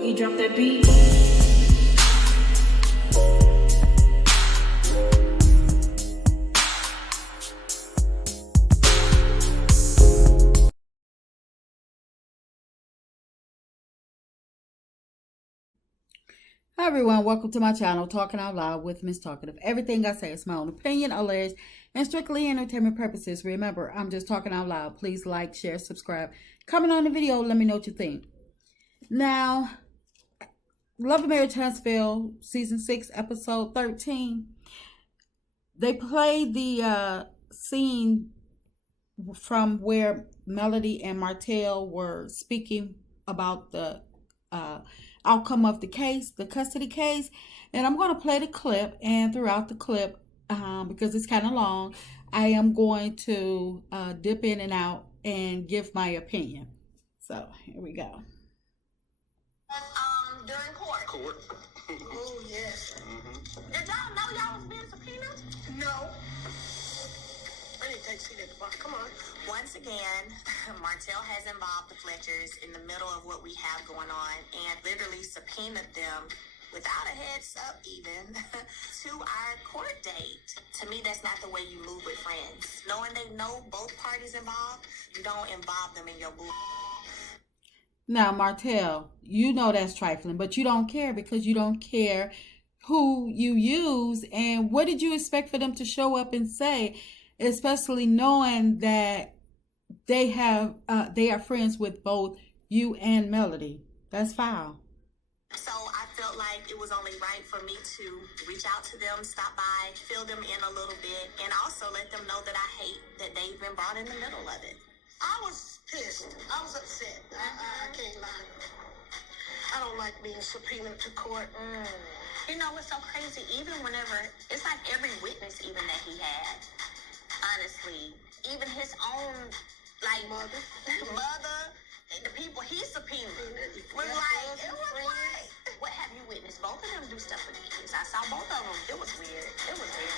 Boogie, drop that beat. Hi everyone, welcome to my channel, Talking Out Loud with Miss Talkative. Everything I say is my own opinion, alleged, and strictly entertainment purposes. Remember, I'm just talking out loud. Please like, share, subscribe, comment on the video, let me know what you think. Now, Love and Marriage Huntsville, Season 6, Episode 13. They played the scene from where Melody and Martell were speaking about the outcome of the case, the custody case. And I'm going to play the clip, and throughout the clip, because it's kind of long, I am going to dip in and out and give my opinion. So here we go. During court. Oh, yes. Did y'all know y'all was being subpoenaed? No. I need to take a seat at the bar. Come on. Once again, Martell has involved the Fletchers in the middle of what we have going on and literally subpoenaed them without a heads up even to our court date. To me, that's not the way you move with friends. Knowing they know both parties involved, you don't involve them in your boo. Now, Martell, you know that's trifling, but you don't care because you don't care who you use. And what did you expect for them to show up and say, especially knowing that they are friends with both you and Melody? That's foul. So I felt like it was only right for me to reach out to them, stop by, fill them in a little bit, and also let them know that I hate that they've been brought in the middle of it. I was pissed. I was upset. I can't lie. I don't like being subpoenaed to court. You know what's so crazy? Even whenever, it's like every witness even that he had, honestly, even his own, like, mother, and the people he subpoenaed was like, it was like, what have you witnessed? Both of them do stuff with kids. I saw both of them. It was weird. It was weird.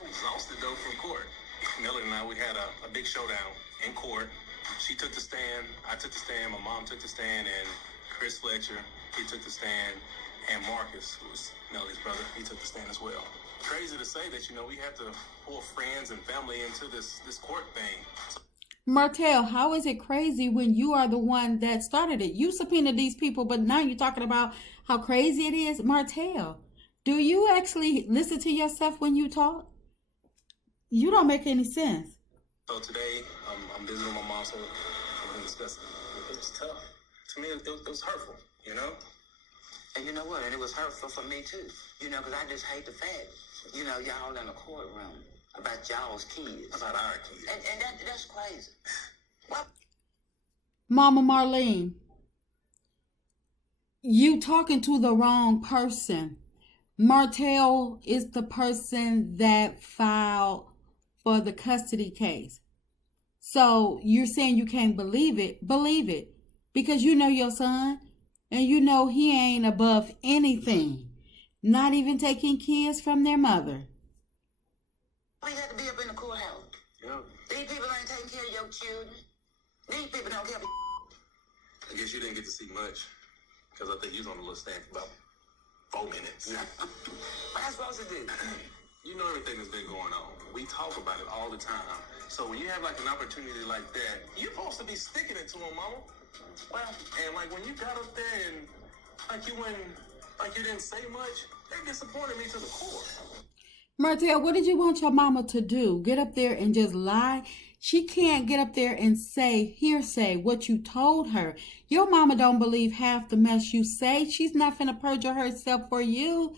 Exhausted though from court. Melody and I, we had a big showdown in court. She took the stand, I took the stand, my mom took the stand, and Chris Fletcher, he took the stand, and Marcus, who was Melody's brother, he took the stand as well. Crazy to say that, we have to pull friends and family into this court thing. Martell, how is it crazy when you are the one that started it? You subpoenaed these people, but now you're talking about how crazy it is. Martell, do you actually listen to yourself when you talk? You don't make any sense. So today, I'm visiting my mom, so we're going to discuss it. It was tough. To me, it was hurtful, And you know what? And it was hurtful for me too. Because I just hate the fact, y'all in a courtroom about y'all's kids. About our kids. And that's crazy. Well, Mama Marlene, you talking to the wrong person. Martell is the person that filed for the custody case. So you're saying you can't believe it. Believe it. Because you know your son. And you know he ain't above anything. Not even taking kids from their mother. we had to be up in the courthouse. Yeah. These people ain't taking care of your children. These people don't care for I guess you didn't get to see much, because I think you was on the little stand for about 4 minutes. What I'm supposed to do? You know everything that's been going on. We talk about it all the time. So when you have like an opportunity like that, you're supposed to be sticking it to them, mama. Well, and like when you got up there and like you didn't say much, that disappointed me to the core. Martell, what did you want your mama to do? Get up there and just lie? She can't get up there and say hearsay what you told her. Your mama don't believe half the mess you say. She's not finna perjure herself for you.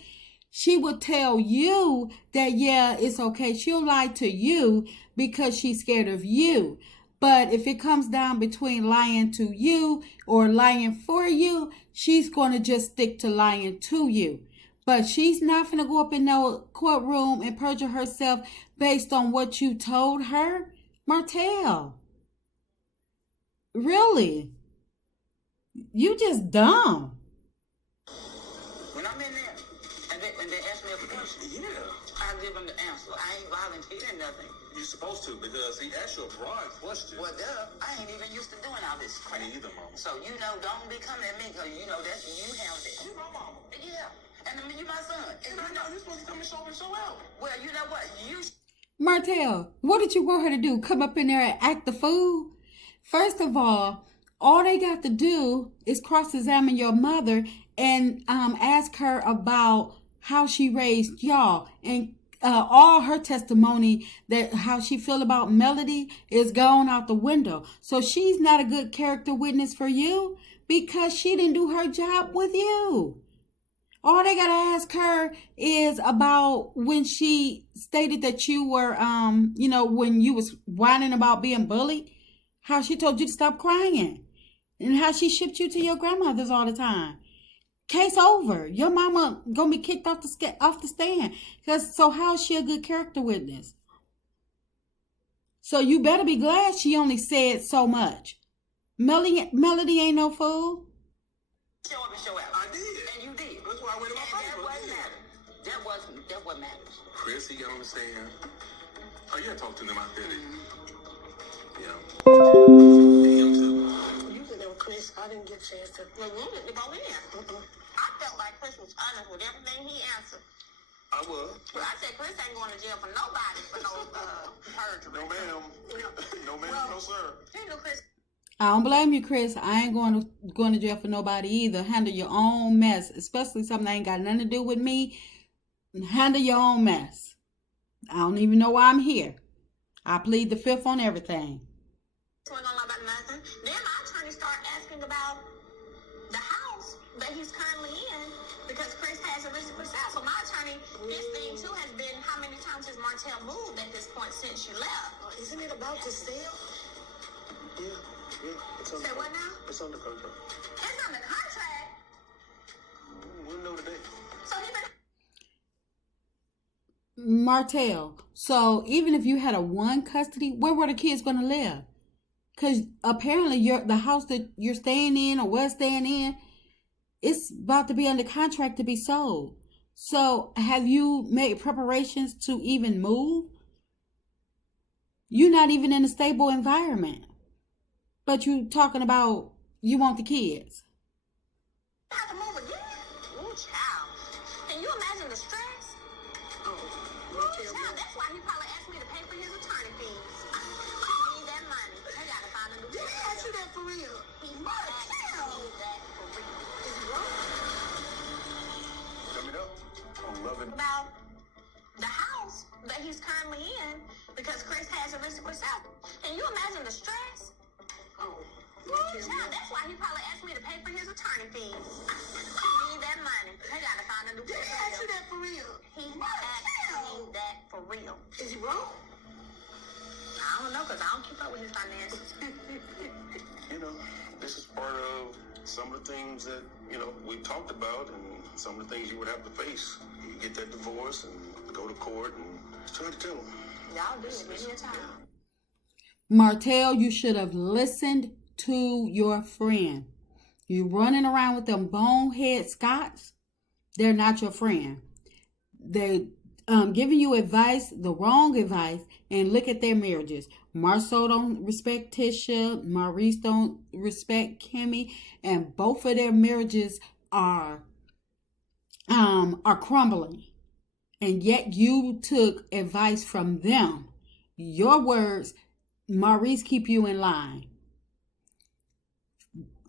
She would tell you that, yeah, it's okay. She'll lie to you because she's scared of you. But if it comes down between lying to you or lying for you, she's going to just stick to lying to you. But she's not going to go up in no courtroom and perjure herself based on what you told her. Martell, really? You just dumb. When I'm in there and they ask me a question, answer? Yeah. I give him the answer. I ain't volunteering nothing. You're supposed to, because he asked you a broad question. Well, I ain't even used to doing all this crap. Me either, Mama. So, don't be coming at me, because that's you handle it. You my mama. Yeah. And I mean, you my son. And You're supposed to come and show out. well, you know what? Martell, what did you want her to do? Come up in there and act the fool? First of all they got to do is cross-examine your mother and ask her about how she raised y'all, and all her testimony that how she feel about Melody is gone out the window. So she's not a good character witness for you because she didn't do her job with you. All they gotta ask her is about when she stated that you were, when you was whining about being bullied, how she told you to stop crying, and how she shipped you to your grandmother's all the time. Case over. Your mama gonna be kicked off the stand. So how is she a good character witness? So you better be glad she only said so much. Melody ain't no fool. Show up and show out. I did. And you did. That's why I went in my And that Facebook. That what matters. Chris, he got on the stand. Oh, you gotta talk to them out there, didn't you? Yeah. And him too. You can know Chris. I didn't get a chance to. Well, you didn't go in. I felt like Chris was honest with everything he answered. I was. But I said Chris ain't going to jail for nobody for no perjury. No, ma'am. No, ma'am. No, sir. You know Chris. I don't blame you, Chris. I ain't going to jail for nobody either. Handle your own mess, especially something that ain't got nothing to do with me. Handle your own mess. I don't even know why I'm here. I plead the fifth on everything. We don't know about nothing. Then my attorney started asking about the house that he's currently in because Chris has a listed for sale. So my attorney, his thing too has been how many times has Martell moved at this point since you left? Isn't it about to sell? Yeah. It's on Say what now? It's on the contract. It's on the contract. We'll know today. So he been. Martell, so even if you had a one custody, where were the kids going to live? Because apparently the house that you're staying in or was staying in, it's about to be under contract to be sold. So have you made preparations to even move? You're not even in a stable environment. But you talking about you want the kids. Have to move again? Ooh, child. Can you imagine the stress? Child, that's why he probably asked me to pay for his attorney fees. He need that money. They gotta find a new. Did he ask you that for real? He need that for real. Is he wrong? Let me know. I'm loving. About the house that he's currently in because Chris has a listed for sale. Can you imagine the stress? Child, that's why he probably asked me to pay for his attorney fees. He need that money. They gotta find a new. Did he ask you that for real? He asked me that for real. Is he wrong? I don't know, because I don't keep up with his finances. This is part of some of the things that, we talked about and some of the things you would have to face. You get that divorce and go to court and try to tell them. Y'all do it. Give me a time. Martell, you should have listened to your friend. You running around with them bonehead Scots. They're not your friend. They're giving you advice, the wrong advice, and look at their marriages. Marceau don't respect Tisha. Maurice don't respect Kimmy, and both of their marriages are crumbling. And yet you took advice from them. Your words, Maurice, keep you in line.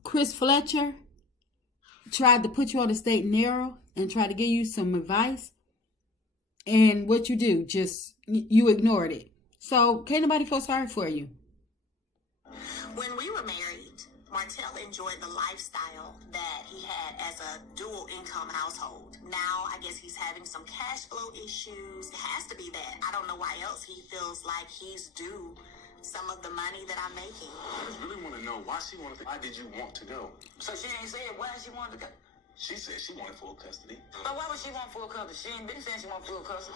Chris Fletcher tried to put you on the state narrow and try to give you some advice. And what you do, you ignored it. So can't nobody feel sorry for you. When we were married, Martell enjoyed the lifestyle that he had as a dual income household. Now, I guess he's having some cash flow issues. It has to be that. I don't know why else he feels like he's due some of the money that I'm making. I just really want to know why did you want to go? So she ain't said why she wanted to go. She said she wanted full custody. But why would she want full custody? She ain't been saying she want full custody.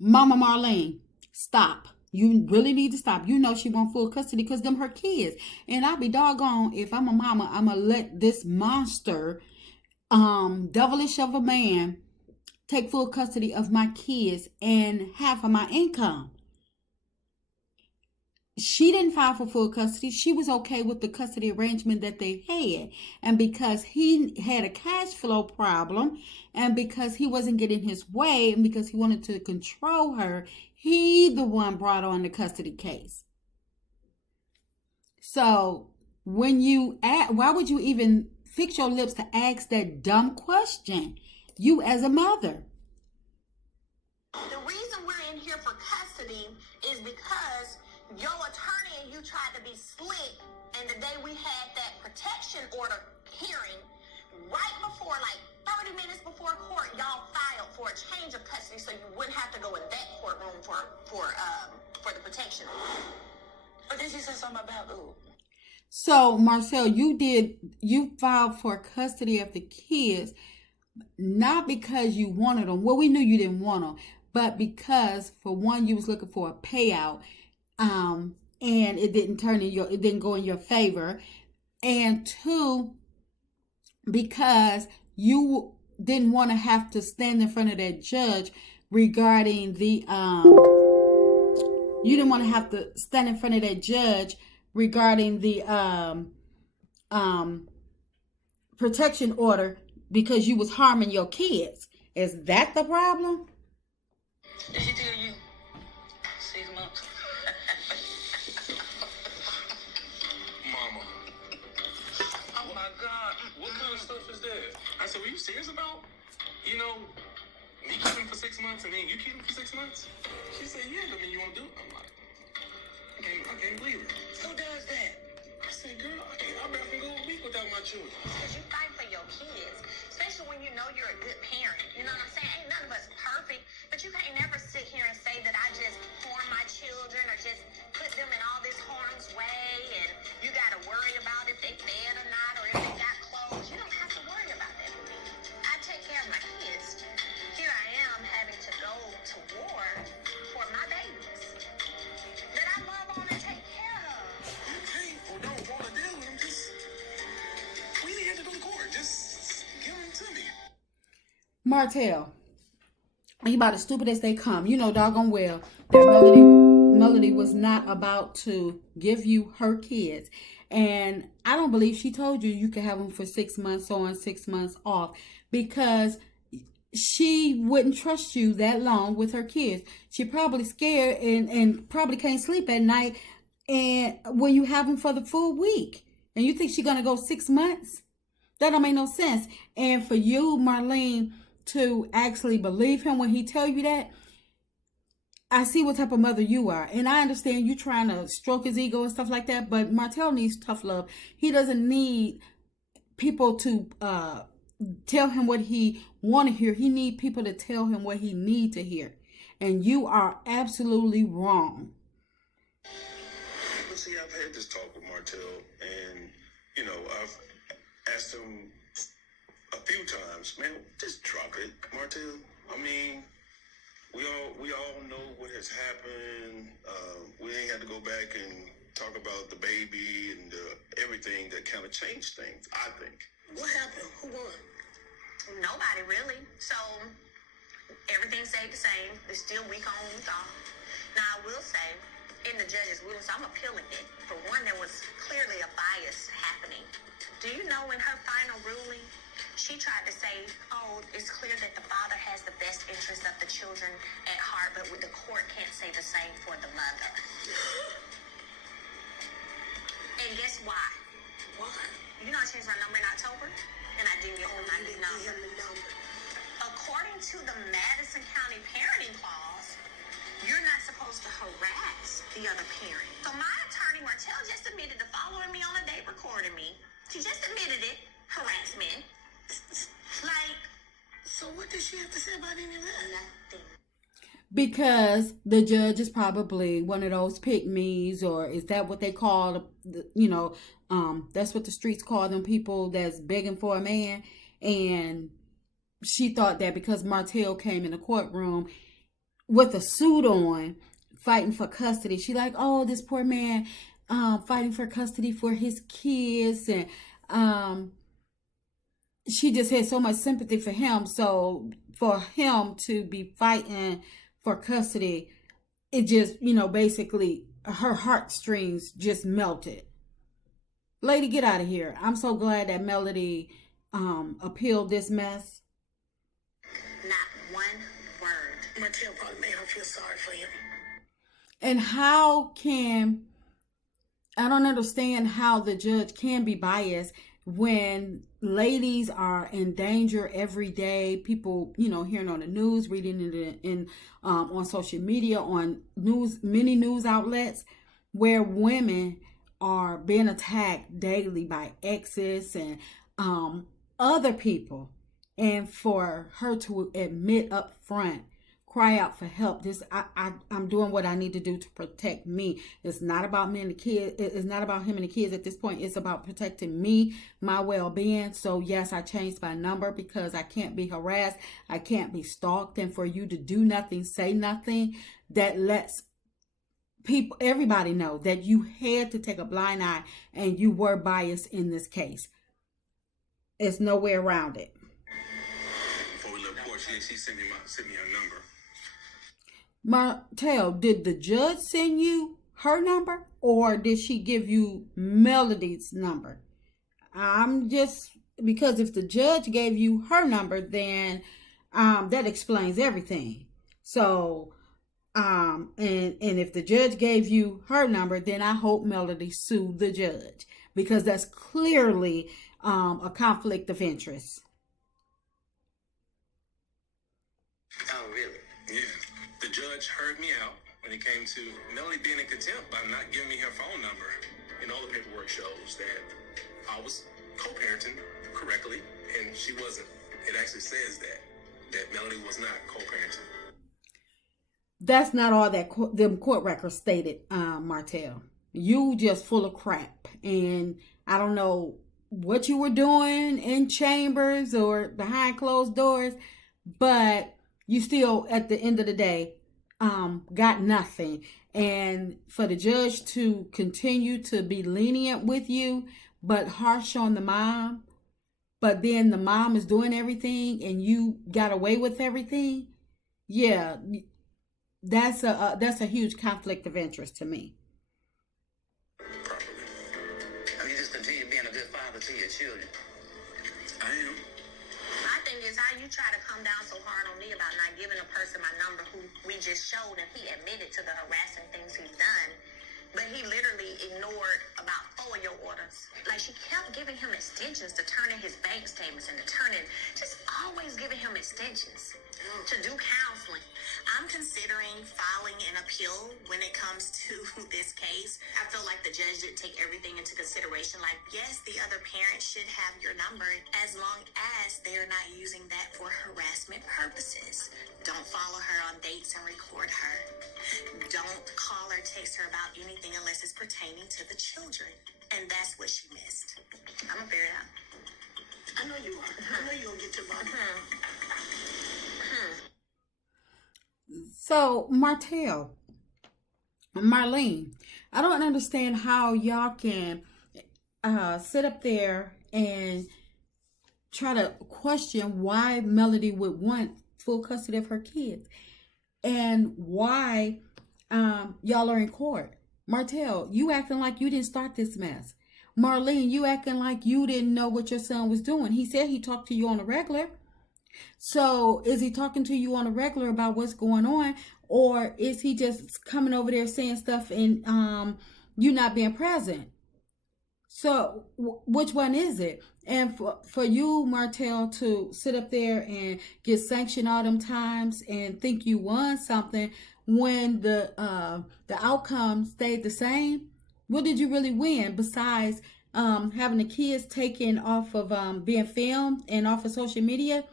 Mama Marlene, stop. You really need to stop. You know she want full custody because them her kids. And I'll be doggone if I'm a mama, I'm going to let this monster, devilish of a man, take full custody of my kids and half of my income. She didn't file for full custody. She was okay with the custody arrangement that they had. And because he had a cash flow problem, and because he wasn't getting his way, and because he wanted to control her, he the one brought on the custody case. So when you why would you even fix your lips to ask that dumb question? You as a mother. The reason we're in here for custody is because your attorney and you tried to be slick, and the day we had that protection order hearing, right before, like 30 minutes before court, y'all filed for a change of custody so you wouldn't have to go in that courtroom for the protection. But then she said something about So Martell, you filed for custody of the kids, not because you wanted them. Well, we knew you didn't want them, but because for one, you was looking for a payout, and it didn't go in your favor, and two, because you didn't want to have to stand in front of that judge regarding the you didn't want to have to stand in front of that judge regarding the protection order because you was harming your kids. Is that the problem? Did she tell you 6 months? Mama, Oh my God. what kind of stuff is that? I said, were you serious about, me keeping him for 6 months and then you keep him for 6 months? She said, yeah, I mean, you want to do it? I'm like, I can't believe it. Who does that? I said, girl, I bet I can go a week without my children. Because you fight for your kids, especially when you know you're a good parent. You know what I'm saying? Ain't none of us perfect, but you can't never sit here and say that I just form my children or just put them in all this harm's way, and you got to worry about if they fed or not, or if they got clothes. You don't have to worry about that with me. I take care of my kids. Here I am having to go to war for my babies that I love on and take care of. You can't or don't want to deal with him. We didn't have to go to court. Just give him to me. Martell, you about as stupid as they come. You know doggone well that Melody was not about to give you her kids. And I don't believe she told you could have them for 6 months on, 6 months off, because she wouldn't trust you that long with her kids. She probably scared and probably can't sleep at night and when you have them for the full week. And you think she's going to go 6 months? That don't make no sense. And for you, Marlene, to actually believe him when he tell you that, I see what type of mother you are. And I understand you trying to stroke his ego and stuff like that, but Martell needs tough love. He doesn't need people to tell him what he want to hear. He need people to tell him what he need to hear. And you are absolutely wrong. But see, I've had this talk with Martell, and I've asked him a few times, man, just drop it, Martell. I mean, we all know what has happened. We ain't had to go back and talk about the baby and everything that kind of changed things, I think. What happened? Who won? Nobody really. So everything stayed the same. It's still week on, week off. Now I will say, in the judge's ruling, so I'm appealing it. For one, there was clearly a bias happening. Do you know in her final ruling, she tried to say, oh, it's clear that the father has the best interest of the children at heart, but the court can't say the same for the mother. And guess why? Why? You know I changed my number in October, and I didn't give her my new number. According to the Madison County Parenting Clause, you're not supposed to harass the other parent. So my attorney, Martell, just admitted to following me on a date, recording me. She just admitted it. Harassment. So what does she have to say about any of that? Nothing. Because the judge is probably one of those pick-me's, or is that what they call, that's what the streets call them, people that's begging for a man. And she thought that because Martell came in the courtroom with a suit on, fighting for custody, she like, oh, this poor man fighting for custody for his kids. And she just had so much sympathy for him. So for him to be fighting for custody, it just, basically her heartstrings just melted. Lady, get out of here. I'm so glad that Melody appealed this mess. Not one word. Martell probably made her feel sorry for him. And I don't understand how the judge can be biased when ladies are in danger every day. People, hearing on the news, reading it on social media, on many news outlets, where women are being attacked daily by exes and other people. And for her to admit up front, cry out for help. I'm doing what I need to do to protect me. It's not about me and the kids. It's not about him and the kids at this point. It's about protecting me, my well-being. So yes, I changed my number because I can't be harassed. I can't be stalked. And for you to do nothing, say nothing, that lets everybody know that you had to take a blind eye and you were biased in this case. There's no way around it. Before we left court, she sent me her number. Martell, did the judge send you her number or did she give you Melody's number? Because if the judge gave you her number, then that explains everything. So, and if the judge gave you her number, then I hope Melody sued the judge because that's clearly a conflict of interest. Oh, really? Yeah. The judge heard me out when it came to Melody being in contempt by not giving me her phone number. And all the paperwork shows that I was co-parenting correctly, and she wasn't. It actually says that Melody was not co-parenting. That's not all that them court records stated, Martell. You just full of crap. And I don't know what you were doing in chambers or behind closed doors, but you still, at the end of the day, got nothing. And for the judge to continue to be lenient with you, but harsh on the mom, but then the mom is doing everything and you got away with everything, yeah, that's a huge conflict of interest to me. Properly. I mean, just continue being a good father to your children. I am. My thing is how you try to come down so hard on me about not giving a person my number who we just showed and he admitted to the harassing things he's done. But he literally ignored about 4 of your orders. Like, she kept giving him extensions to turn in his bank statements and to turn in, just always giving him extensions to do counseling. I'm considering filing an appeal when it comes to this case. I feel like the judge didn't take everything into consideration. Like, yes, the other parent should have your number as long as they're not using that for harassment purposes. Don't follow her on dates and record her. Don't call or text her about anything unless it's pertaining to the children. And that's what she missed. I'm gonna figure it out. I know you are. I know you're going to get your money. So, Martell, Marlene, I don't understand how y'all can sit up there and try to question why Melody would want full custody of her kids and why y'all are in court. Martell, you acting like you didn't start this mess. Marlene, you acting like you didn't know what your son was doing. He said he talked to you on a regular. So is he talking to you on a regular about what's going on, or is he just coming over there saying stuff and you not being present? So which one is it? And for you, Martell, to sit up there and get sanctioned all them times and think you won something when the outcome stayed the same, what did you really win besides having the kids taken off of being filmed and off of social media?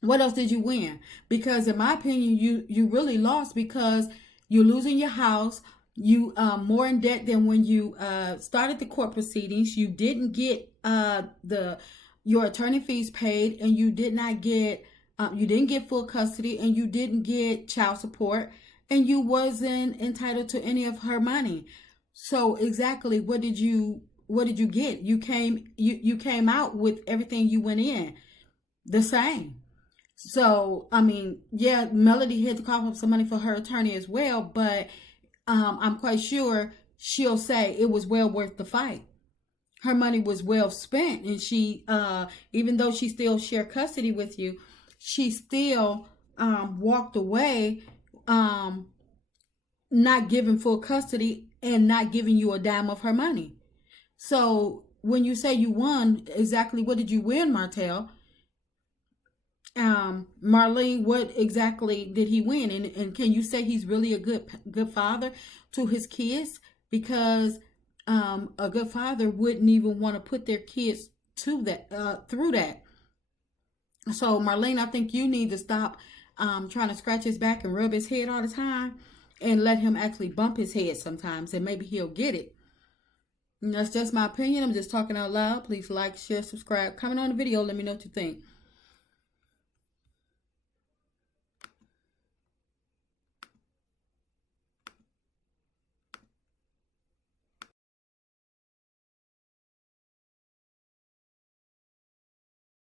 What else did you win? Because in my opinion, you really lost because you're losing your house. You more in debt than when you started the court proceedings. You didn't get your attorney fees paid, and you didn't get full custody, and you didn't get child support, and you wasn't entitled to any of her money. So exactly what did you what did you get? You came out with everything you went in the same. So, I mean, yeah, Melody had to cough up some money for her attorney as well, but I'm quite sure she'll say it was well worth the fight. Her money was well spent, and she, even though she still shared custody with you, she still walked away, not giving full custody and not giving you a dime of her money. So when you say you won, exactly what did you win, Martell? Marlene, what exactly did he win? And can you say he's really a good father to his kids? Because a good father wouldn't even want to put their kids to that through that. So Marlene, I think you need to stop trying to scratch his back and rub his head all the time, and let him actually bump his head sometimes, and maybe he'll get it. And that's just my opinion. I'm just talking out loud. Please like, share, subscribe, comment on the video. Let me know what you think.